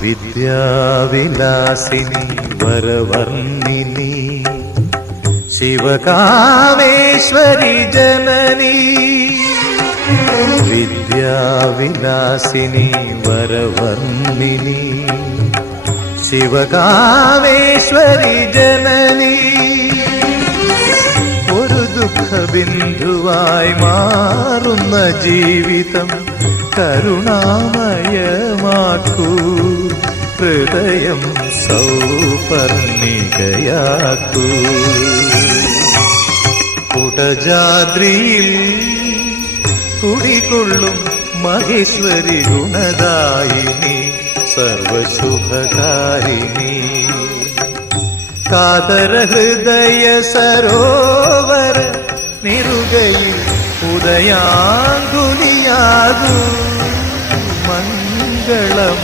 വിദ്യാവിലാസിനി വരവർണ്ണിനി ശിവകാമേശ്വരി ജനനി വിദ്യാവിലാസിനി വരവർണ്ണിനി ശിവകാമേശ്വരി ജനനി ഒരു ദുഃഖബിന്ദുവായി മാറുന്ന ജീവിതം കരുണാമയമാക്കൂ ഹൃദയം സൗപർണികയാക്കൂ കുടജാദ്രിയിൽ കുടികൊള്ളും മഹേശ്വരി ഗുണദായിനി സർവശുഭകാരിണി കാതര ഹൃദയ സരോവര നിറുകയിൽ ഉദയാങ്കുലിയാകൂ മംഗളം